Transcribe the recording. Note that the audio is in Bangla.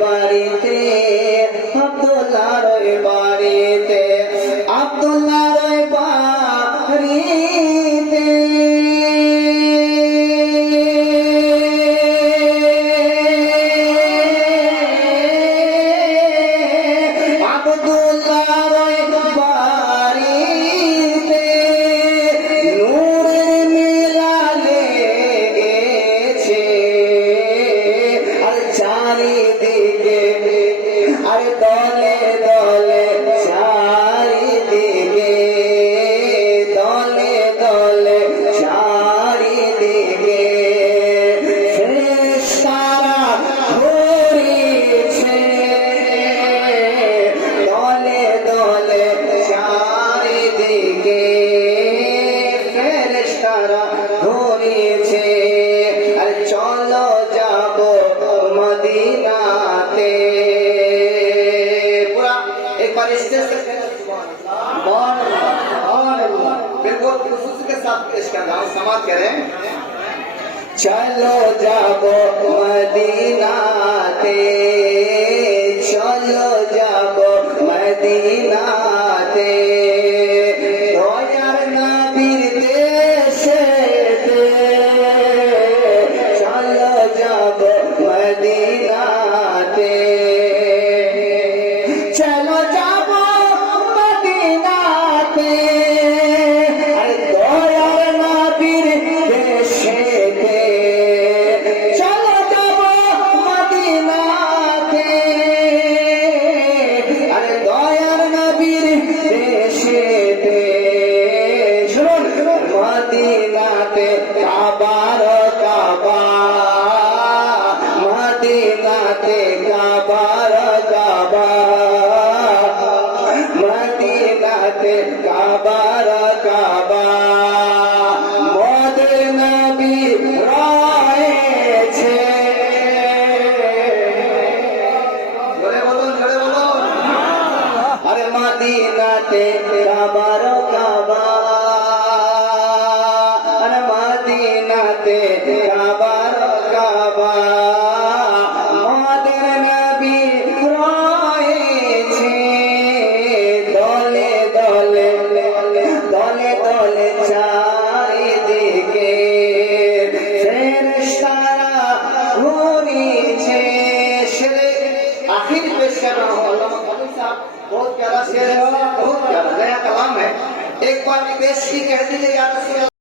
বাড়িতে আব্দুল্লাহর বাড়িতে আব্দুল্লাহর বাড়িতে আব্দুল্লাহর বাড়িতে নূরের মেলা লেগেছে আর চারিদিকে আর দলে দলে চারিদিকে দলে দলে চারিদিকে ফেরেশতারা ঘুরিছে দলে দলে চারিদিকে ফেরেশতারা ঘুরিছে আর চলো যাব मदीनाते पूरा एक बार स्टेज से बिल्कुल खुशूस के साथ इसका गाना समाप्त करें चलो जाबो मदीनाते चलो जाबो मदीनाते दयार नबीर देशेते चलो जाबो मदीनाते चलो जाबो मदीनाते अरे दयार नबीर देशेते चलो जाबो मदीनाते अरे दयार नबीर देशेते শুনুন মদিনাতে কাবার কাবা मदीनाते काबार काबा मदीनाते काबार काबा मोদের নবী রয়েছে জোরে বলুন আরে মদিনাতে কাবার কাবা আরে মদিনাতে কাবার কাবা चारिदिके फरिश्तारा घूरीছে आखिर पेश कर रहा हूँ अल्लामा खलील साहब बहुत प्यारा शेर है बहुत प्यारा नया कलाम है एक बार पेश की कह दीजिए या